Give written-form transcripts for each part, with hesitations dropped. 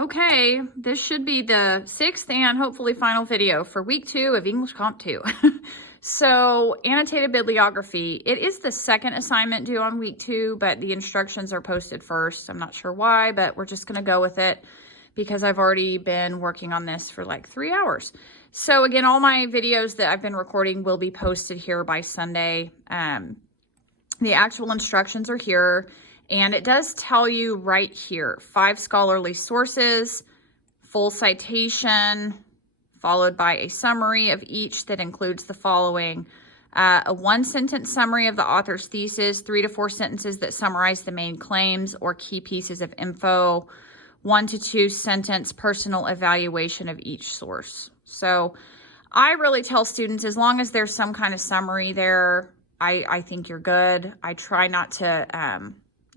Okay, this should be the 6th and hopefully final video for week 2 of English Comp 2. So, annotated bibliography. It is the second assignment due on week 2, but the instructions are posted first. I'm not sure why, but we're just going to go with it because I've already been working on this for like 3 hours. So again, all my videos that I've been recording will be posted here by Sunday. The actual instructions are here. And it does tell you right here, 5 scholarly sources, full citation, followed by a summary of each that includes the following. A 1-sentence summary of the author's thesis, 3 to 4 sentences that summarize the main claims or key pieces of info, 1 to 2 sentence personal evaluation of each source. So I really tell students, as long as there's some kind of summary there, I think you're good. I try not to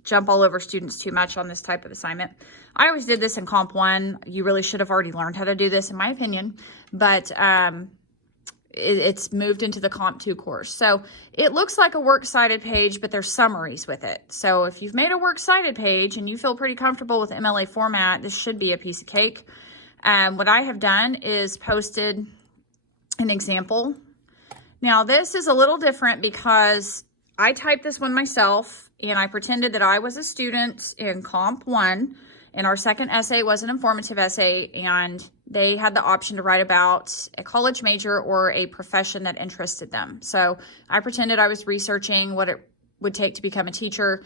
jump all over students too much on this type of assignment. I always did this in Comp 1. You really should have already learned how to do this, in my opinion, but it's moved into the Comp 2 course. So it looks like a works cited page, but there's summaries with it. So if you've made a works cited page and you feel pretty comfortable with MLA format, this should be a piece of cake. What I have done is posted an example. Now this is a little different because I typed this one myself and I pretended that I was a student in Comp 1, and our second essay was an informative essay, and they had the option to write about a college major or a profession that interested them. So I pretended I was researching what it would take to become a teacher,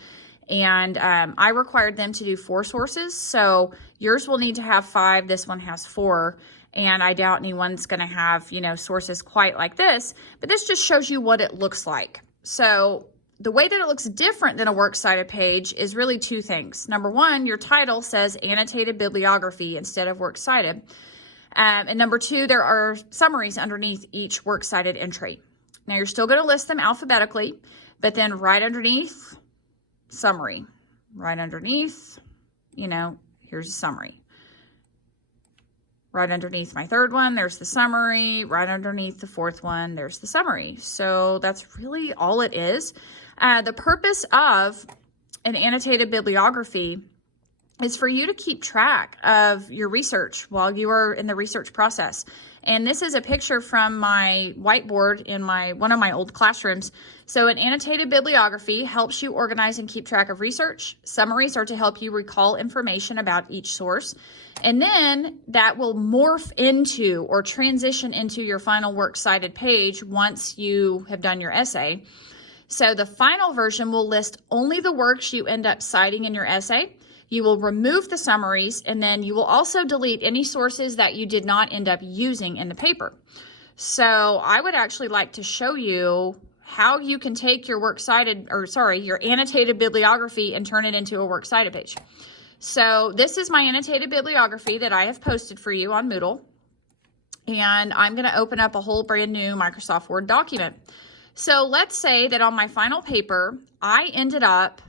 and I required them to do 4 sources. So yours will need to have 5, this one has 4, and I doubt anyone's going to have, sources quite like this, but this just shows you what it looks like. So the way that it looks different than a works cited page is really 2 things. Number 1, your title says annotated bibliography instead of works cited. And number 2, there are summaries underneath each works cited entry. Now you're still going to list them alphabetically, but then right underneath, summary. Right underneath, here's a summary. Right underneath my 3rd one, there's the summary. Right underneath the 4th one, there's the summary. So that's really all it is. The purpose of an annotated bibliography is for you to keep track of your research while you are in the research process. And this is a picture from my whiteboard in one of my old classrooms. So an annotated bibliography helps you organize and keep track of research. Summaries are to help you recall information about each source. And then that will morph into or transition into your final works cited page once you have done your essay. So the final version will list only the works you end up citing in your essay. You will remove the summaries, and then you will also delete any sources that you did not end up using in the paper. So I would actually like to show you how you can take your your annotated bibliography and turn it into a works cited page. So this is my annotated bibliography that I have posted for you on Moodle. And I'm going to open up a whole brand new Microsoft Word document. So let's say that on my final paper, I ended up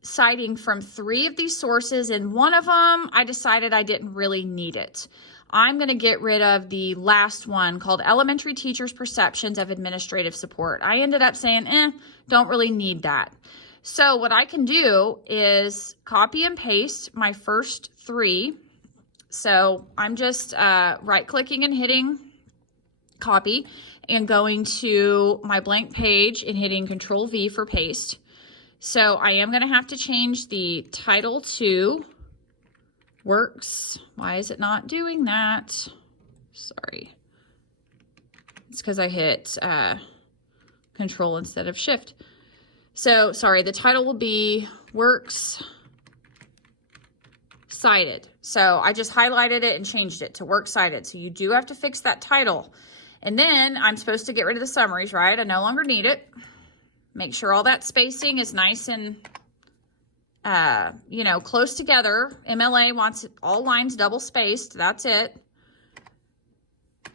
citing from 3 of these sources, and one of them I decided I didn't really need it. I'm going to get rid of the last one called Elementary Teachers' Perceptions of Administrative Support. I ended up saying, don't really need that. So what I can do is copy and paste my first 3. So I'm just right-clicking and hitting copy and going to my blank page and hitting Control-V for paste. So I am going to have to change the title to works. Why is it not doing that? Sorry. It's because I hit Control instead of Shift. So, sorry, the title will be works cited. So I just highlighted it and changed it to works cited. So you do have to fix that title. And then I'm supposed to get rid of the summaries, right? I no longer need it. Make sure all that spacing is nice and, close together. MLA wants all lines double spaced. That's it.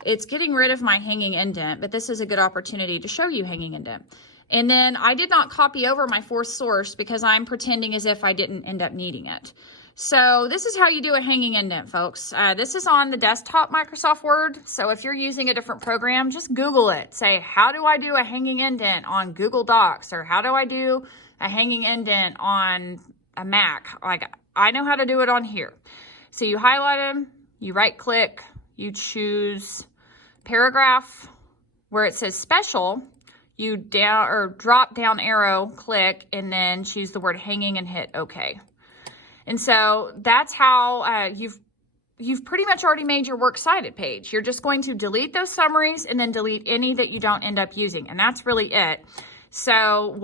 It's getting rid of my hanging indent, but this is a good opportunity to show you hanging indent. And then I did not copy over my 4th source because I'm pretending as if I didn't end up needing it. So this is how you do a hanging indent, folks. This is on the desktop Microsoft Word. So if you're using a different program, just Google it. Say, how do I do a hanging indent on Google Docs? Or how do I do a hanging indent on a Mac? Like, I know how to do it on here. So you highlight them, you right click, you choose paragraph. Where it says special, you down or drop down arrow, click, and then choose the word hanging and hit OK. And so that's how you've pretty much already made your works cited page. You're just going to delete those summaries and then delete any that you don't end up using. And that's really it. So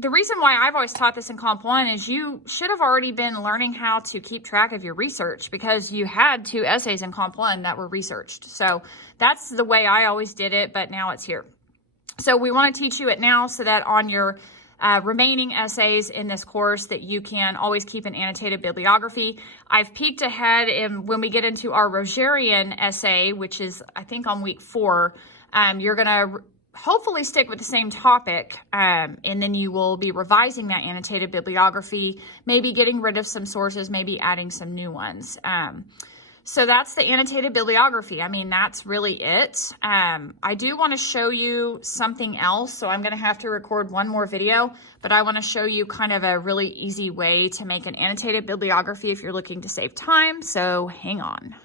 the reason why I've always taught this in Comp 1 is you should have already been learning how to keep track of your research, because you had 2 essays in Comp 1 that were researched. So that's the way I always did it, but now it's here. So we want to teach you it now so that on your remaining essays in this course that you can always keep an annotated bibliography. I've peeked ahead, and when we get into our Rogerian essay, which is I think on week 4, you're going to hopefully stick with the same topic, and then you will be revising that annotated bibliography, maybe getting rid of some sources, maybe adding some new ones. So that's the annotated bibliography. I mean, that's really it. I do want to show you something else, so I'm going to have to record one more video, but I want to show you kind of a really easy way to make an annotated bibliography if you're looking to save time, so hang on.